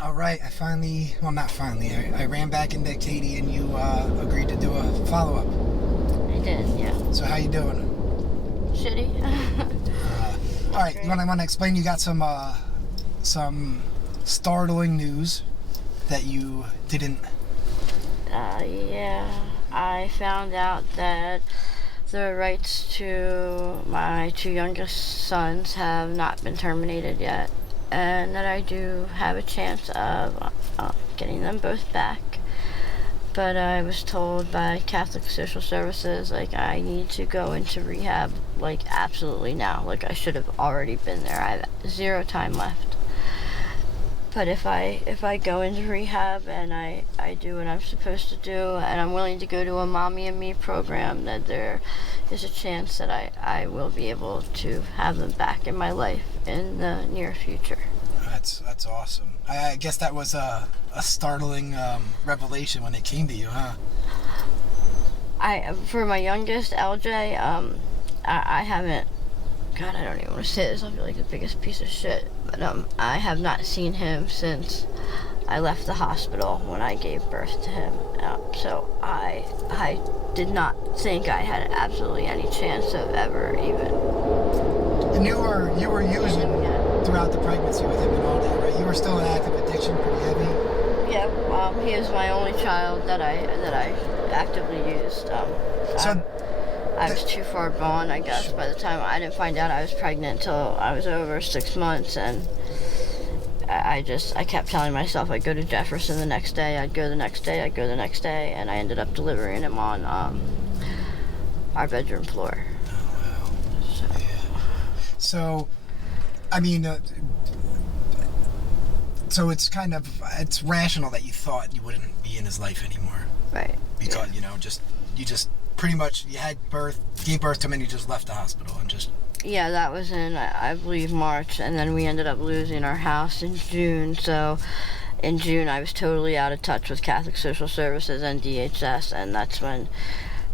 All right, I finally, well, not finally, I ran back into Katy and you agreed to do a follow-up. I did, yeah. So how you doing? Shitty. All right, Great. you want to explain? You got some startling news that you didn't. Yeah. I found out that the rights to my two youngest sons have not been terminated yet, and that I do have a chance of getting them both back. But I was told by Catholic Social Services, like, I need to go into rehab, like, absolutely now. Like, I should have already been there. I have 0 time left. But if I go into rehab and I do what I'm supposed to do, and I'm willing to go to a Mommy and Me program, that there is a chance that I will be able to have them back in my life in the near future. That's awesome. I guess that was a startling revelation when it came to you, huh? For my youngest, LJ, I haven't. God, I don't even want to say this. I'll feel like the biggest piece of shit. But I have not seen him since I left the hospital when I gave birth to him. So I did not think I had absolutely any chance of ever even. And you were using throughout the pregnancy with him and all that, right? You were still in active addiction, pretty heavy. Yeah, he is my only child that I actively used. I was too far gone, I guess. By the time I didn't find out I was pregnant until I was over 6 months, and I kept telling myself I'd go to Jefferson the next day, I'd go the next day, I'd go the next day, and I ended up delivering him on our bedroom floor. Oh, wow. Yeah. So, I mean, so it's it's rational that you thought you wouldn't be in his life anymore. Right. Because, you just pretty much, you gave birth to him and you just left the hospital and just... Yeah, that was in, I believe, March, and then we ended up losing our house in June. So in June, I was totally out of touch with Catholic Social Services and DHS, and that's when,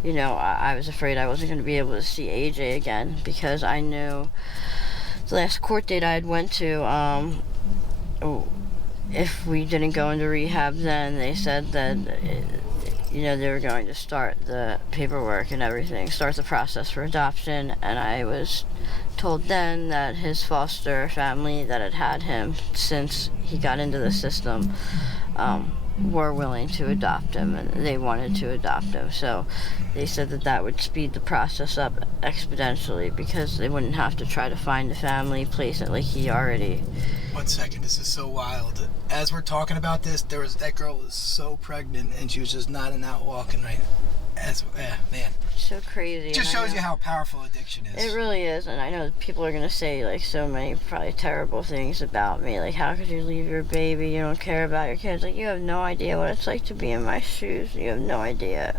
I was afraid I wasn't going to be able to see AJ again, because I knew the last court date I had went to, if we didn't go into rehab then, they said that they were going to start the paperwork and everything, start the process for adoption, and I was told then that his foster family that had him since he got into the system were willing to adopt him, and they wanted to adopt him. So they said that would speed the process up exponentially, because they wouldn't have to try to find a family, place it like he already... 1 second, this is so wild. As we're talking about this, that girl was so pregnant and she was just nodding out, walking right. Man. So crazy. It just shows you how powerful addiction is. It really is, and I know people are going to say, like, so many probably terrible things about me, like, how could you leave your baby, you don't care about your kids, like, you have no idea what it's like to be in my shoes, you have no idea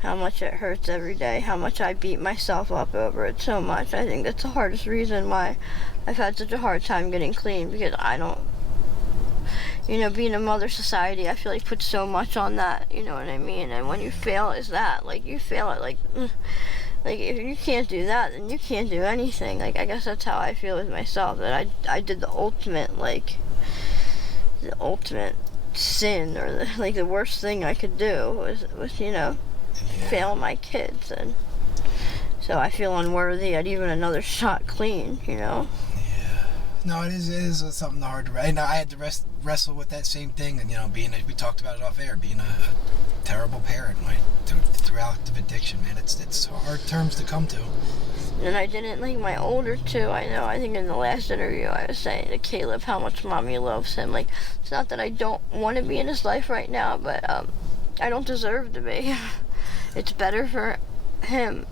how much it hurts every day, how much I beat myself up over it so much. I think that's the hardest reason why I've had such a hard time getting clean, because I don't, being a mother society, I feel like puts so much on that, you know what I mean? And when you fail is that, like, you fail it, like if you can't do that, then you can't do anything. Like, I guess that's how I feel with myself, that I did the ultimate sin, or the worst thing I could do was fail my kids, and so I feel unworthy at even another shot clean, Yeah. No, it is something hard to... I had to wrestle with that same thing, and we talked about it off air, being a terrible parent, right, through active addiction, man. It's hard terms to come to. And I didn't like my older two. I think in the last interview I was saying to Caleb how much Mommy loves him. Like, it's not that I don't want to be in his life right now, but I don't deserve to be. It's better for him.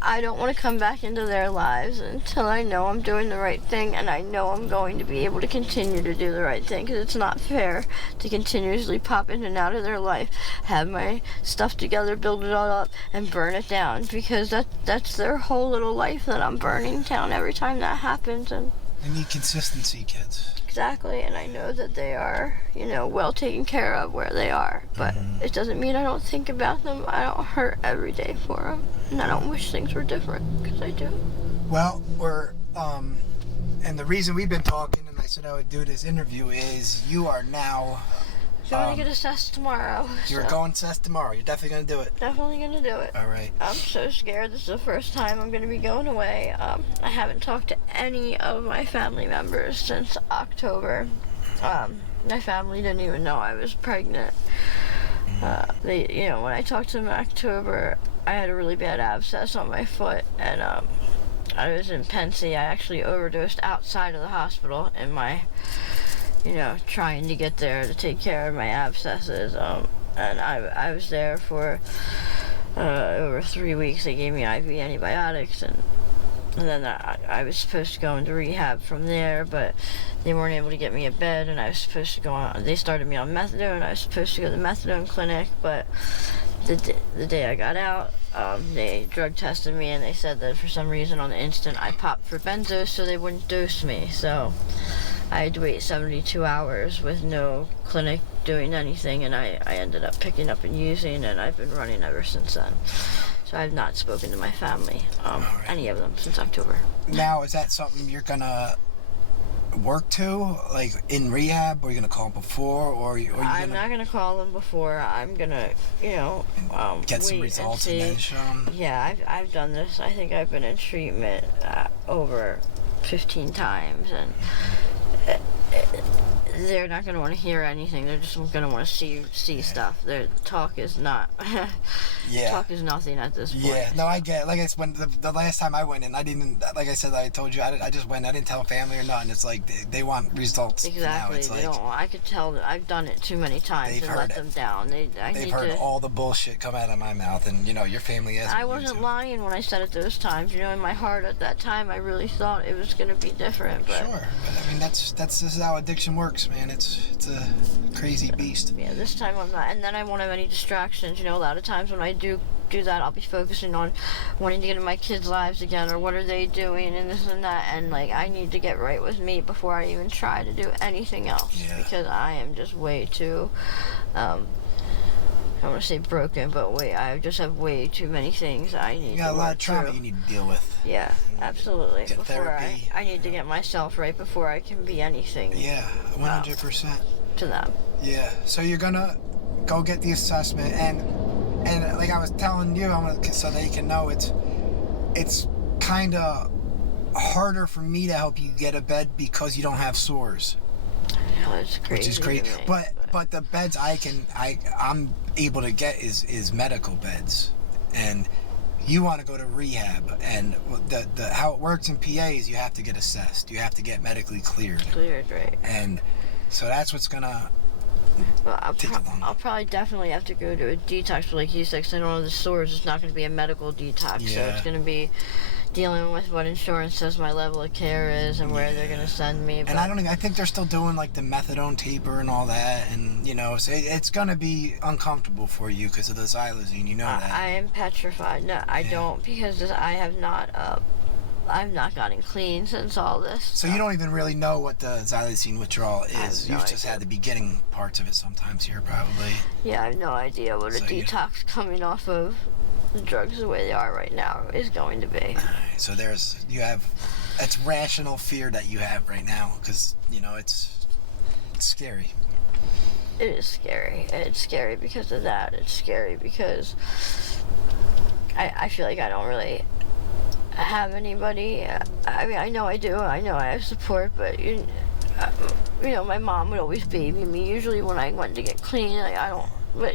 I don't want to come back into their lives until I know I'm doing the right thing, and I know I'm going to be able to continue to do the right thing, because it's not fair to continuously pop in and out of their life, have my stuff together, build it all up, and burn it down, because that's their whole little life that I'm burning down every time that happens. And they need consistency, kids. Exactly, and I know that they are, well taken care of where they are, but it doesn't mean I don't think about them. I don't hurt every day for them, and I don't wish things were different, because I do. Well, we're And the reason we've been talking, and I said I would do this interview, is you are now. Going to get assessed tomorrow. You're going to assess tomorrow. You're definitely going to do it. Definitely going to do it. All right. I'm so scared. This is the first time I'm going to be going away. I haven't talked to any of my family members since October. My family didn't even know I was pregnant. When I talked to them in October, I had a really bad abscess on my foot, and I was in Pensy. I actually overdosed outside of the hospital in my, trying to get there to take care of my abscesses. And I was there for over 3 weeks. They gave me IV antibiotics, and then I was supposed to go into rehab from there, but they weren't able to get me a bed, and I was supposed to go on. They started me on methadone. I was supposed to go to the methadone clinic, but the day I got out, they drug tested me, and they said that for some reason on the instant I popped for benzos, so they wouldn't dose me. So I had to wait 72 hours with no clinic doing anything, and I ended up picking up and using, and I've been running ever since then. So I've not spoken to my family, any of them, since October. Now, is that something you're going to work to, like in rehab, or are you going to call them before, or I'm not going to call them before. I'm going to, get some results and then show them? Yeah, I've done this. I think I've been in treatment over 15 times, and they're not going to want to hear anything. They're just going to want to see stuff. Their talk is not. Talk is nothing at this point. Yeah, no, I get it. Like, when the last time I went in, I didn't, like I said, I told you, I just went, I didn't tell family or nothing. It's like, they want results. Exactly. Now. It's like, I could tell that I've done it too many times and let them down. They've heard all the bullshit come out of my mouth, and, your family has. I wasn't lying when I said it those times. In my heart at that time, I really thought it was going to be different. But sure. But, I mean, this is how addiction works, man. It's a crazy beast. Yeah, this time I'm not. And then I won't have any distractions. A lot of times when I do that, I'll be focusing on wanting to get in my kids' lives again, or what are they doing, and this and that, and I need to get right with me before I even try to do anything else. Yeah. Because I am just way too I don't want to say broken, but I just have way too many things I need to work through. You got a lot of trauma you need to deal with. Yeah, absolutely. Get therapy. I need to get myself right before I can be anything. Yeah, 100%. To them. Yeah, so you're gonna go get the assessment, and like I was telling you, so that you can know, it's kind of harder for me to help you get a bed because you don't have sores. It's crazy, which is crazy. Me, but the beds I'm able to get is medical beds, and you want to go to rehab, and the how it works in PA is you have to get assessed, you have to get medically cleared, right, and so that's what's gonna. Well, I'll probably definitely have to go to a detox, like you said, because I know the sores. It's not going to be a medical detox, so it's going to be dealing with what insurance says my level of care is and where they're going to send me. But, and I think they're still doing like the methadone taper and all that, and so it's going to be uncomfortable for you because of the xylazine. That. I am petrified. No, I don't, because I have not. I've not gotten clean since all this. So you don't even really know what the xylazine withdrawal is. No You've just had the beginning parts of it sometimes here, probably. Yeah, I have no idea what a detox coming off of the drugs the way they are right now is going to be. So that's rational fear that you have right now, because it's scary. It is scary. It's scary because of that. It's scary because I feel like I don't really have anybody. I mean, I know I do. I know I have support, but my mom would always baby me. Usually when I went to get clean, I don't. But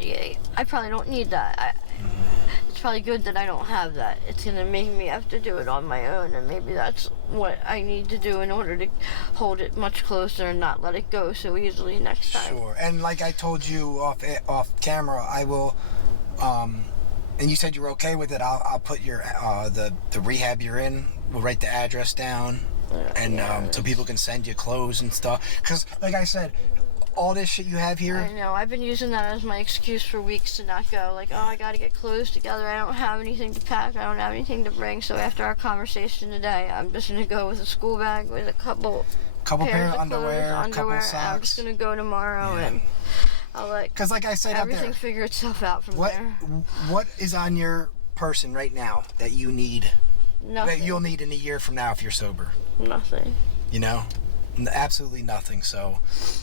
I probably don't need that. It's probably good that I don't have that. It's gonna make me have to do it on my own, and maybe that's what I need to do in order to hold it much closer and not let it go so easily next time. Sure. And like I told you off camera, I will. And you said you were okay with it. I'll put your the rehab you're in. We'll write the address down, and so people can send you clothes and stuff. Because, like I said, all this shit you have here. I know. I've been using that as my excuse for weeks to not go. Like, I got to get clothes together. I don't have anything to pack. I don't have anything to bring. So after our conversation today, I'm just gonna go with a school bag with a couple pair of underwear, clothes, couple socks. I'm just gonna go tomorrow and. Because like I said, everything figure itself out from there. What is on your person right now that you need? Nothing. That you'll need in a year from now if you're sober? Nothing. You know, absolutely nothing. So,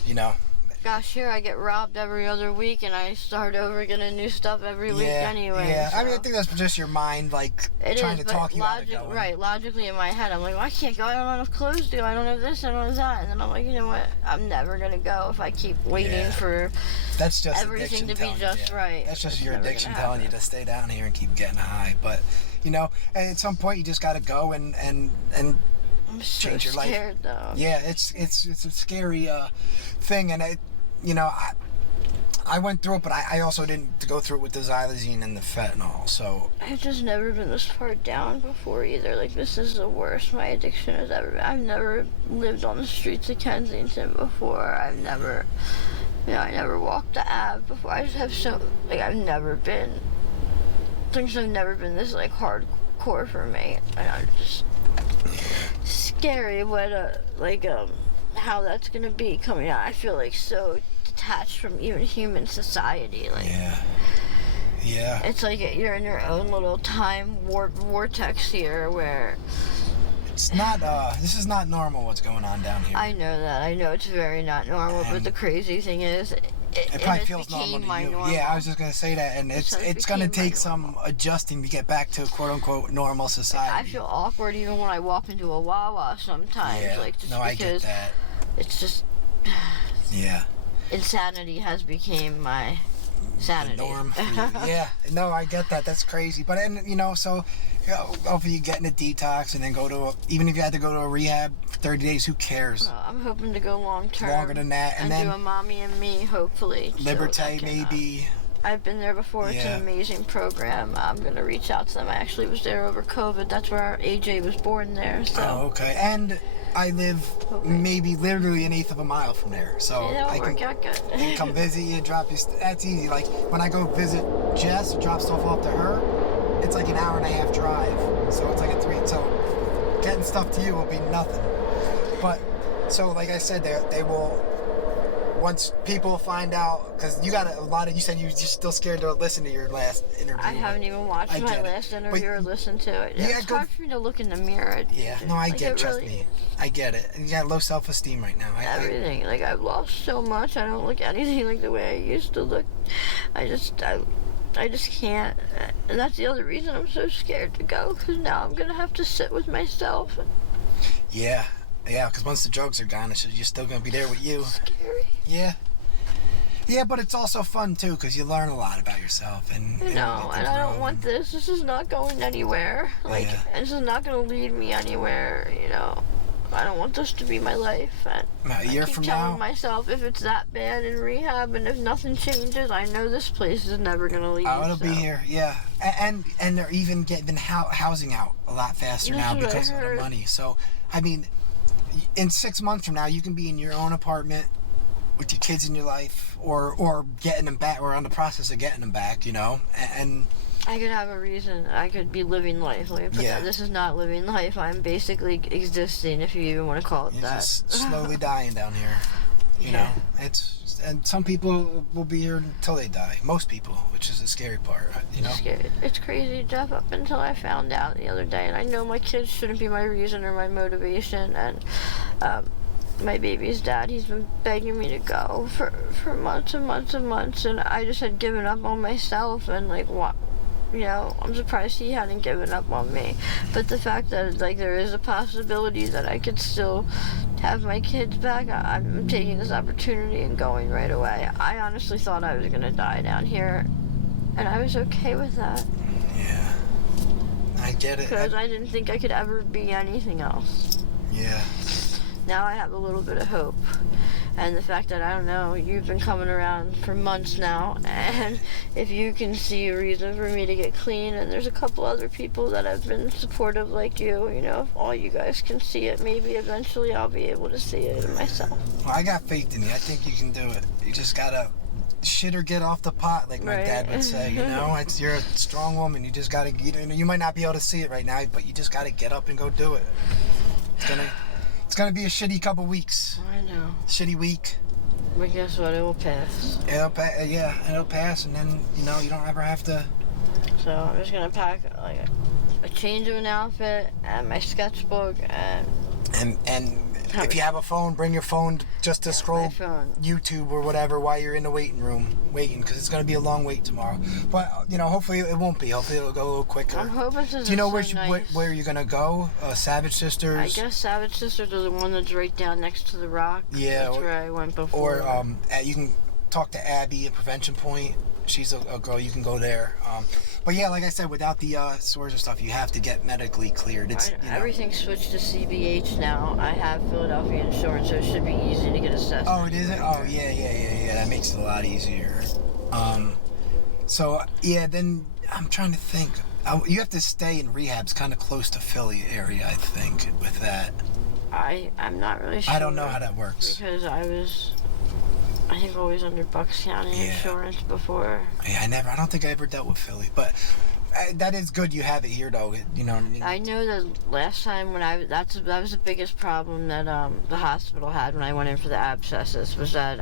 you know. Gosh, here I get robbed every other week, and I start over getting new stuff every week anyway. Yeah, so. I mean, I think that's just your mind, like, trying to talk you out of going. Right, logically in my head, I'm like, well, I can't go. I don't have enough clothes to go. I don't have this, I don't have that. And then I'm like, you know what? I'm never going to go if I keep waiting for that's just everything to be just right. That's just your addiction telling you to stay down here and keep getting high. But, you know, at some point you just got to go and I'm so change your life. Scared, though. Yeah, it's a scary thing, and you know, I went through it, but I also didn't go through it with the xylazine and the fentanyl. So I've just never been this far down before either. Like, this is the worst my addiction has ever been. I've never lived on the streets of Kensington before. I've never, I never walked the Ave before. I just have I've never been. Things have never been this like hardcore for me, and I'm just scary what how that's gonna be coming out. I feel like so detached from even human society. Like, yeah. It's like you're in your own little time vortex here where it's not. This is not normal. What's going on down here? I know that. I know it's very not normal. But the crazy thing is, it probably feels normal to you. Normal. Yeah, I was just gonna say that, and it's gonna take some adjusting to get back to quote unquote normal society. I feel awkward even when I walk into a Wawa sometimes. Yeah. Like, just I get that. It's just insanity has become my sanity. The norm for you. Yeah, no, I get that. That's crazy. But so hopefully you get in a detox and then even if you had to go to a rehab for 30 days, who cares? Well, I'm hoping to go long term. Longer than that, and then do a mommy and me, hopefully. Liberté, maybe. I've been there before. It's an amazing program. I'm gonna reach out to them. I actually was there over COVID. That's where AJ was born there. So. Oh, okay. And I live maybe literally an eighth of a mile from there, so I can come visit you, drop you. That's easy. Like when I go visit Jess, drop stuff off to her, it's like an hour and a half drive. So it's like a 3. So getting stuff to you will be nothing. But so like I said, they will. Once people find out, because you got a lot of, you said you're just still scared to listen to your last interview. I haven't even watched my last interview or listened to it. It's hard for me to look in the mirror. Yeah, no, I get it, trust me. I get it. You got low self-esteem right now. Everything. Like, I've lost so much. I don't look anything like the way I used to look. I just can't. And that's the other reason I'm so scared to go, because now I'm going to have to sit with myself. Yeah. Yeah, because once the drugs are gone, you're still going to be there with you. Scary. Yeah. Yeah, but it's also fun, too, because you learn a lot about yourself. And I don't want this. This is not going anywhere. Like, this is not going to lead me anywhere, I don't want this to be my life. And a year from now, I keep telling myself, if it's that bad in rehab and if nothing changes, I know this place is never going to leave. Oh, it'll be here, yeah. And they're even getting housing out a lot lot now because of the money. So, I mean, in 6 months from now, you can be in your own apartment with your kids in your life, or getting them back, or on the process of getting them back, and I could have a reason. I could be living life. But this is not living life. I'm basically existing, if you even want to call it that. Just slowly dying down here. You know, and some people will be here until they die. Most people, which is the scary part. It's scary. It's crazy, Jeff. Up until I found out the other day, and I know my kids shouldn't be my reason or my motivation, and my baby's dad, he's been begging me to go for months and months and months, and I just had given up on myself, and I'm surprised he hadn't given up on me. But the fact that there is a possibility that I could still have my kids back, I'm taking this opportunity and going right away. I honestly thought I was gonna die down here, and I was okay with that. Yeah, I get it. Because I didn't think I could ever be anything else. Yeah. Now I have a little bit of hope. And the fact that, I don't know, you've been coming around for months now, and if you can see a reason for me to get clean, and there's a couple other people that have been supportive like you, if all you guys can see it, maybe eventually I'll be able to see it in myself. Well, I got faith in you. I think you can do it. You just gotta shit or get off the pot, like my dad would say, you're a strong woman. You just gotta, you might not be able to see it right now, but you just gotta get up and go do it. It's gonna be a shitty couple weeks. I know. Shitty week. But guess what? It will pass. It'll pass, and then you don't ever have to. So I'm just gonna pack a change of an outfit and my sketchbook and If you have a phone, bring your phone just to scroll my phone. YouTube or whatever while you're in the waiting room waiting, because it's going to be a long wait tomorrow. But hopefully it won't be. Hopefully it'll go a little quicker. I'm hoping this Do you know is nice. where you're going to go? Savage Sisters? I guess Savage Sisters are the one that's right down next to the Rock. Yeah. That's where I went before. Or you can talk to Abby at Prevention Point. She's a girl. You can go there. But yeah, like I said, without the sores and stuff, you have to get medically cleared. Everything's switched to CBH now. I have Philadelphia insurance, so it should be easy to get assessed. Oh, it isn't? Oh, yeah. That makes it a lot easier. So, yeah, then I'm trying to think. You have to stay in rehabs kind of close to Philly area, I think, with that. I'm not really sure. I don't know how that works. Because I think always under Bucks County insurance before. Yeah, I don't think I ever dealt with Philly, but that is good you have it here, though. You know what I mean? I know that last time when that was the biggest problem that the hospital had when I went in for the abscesses, was that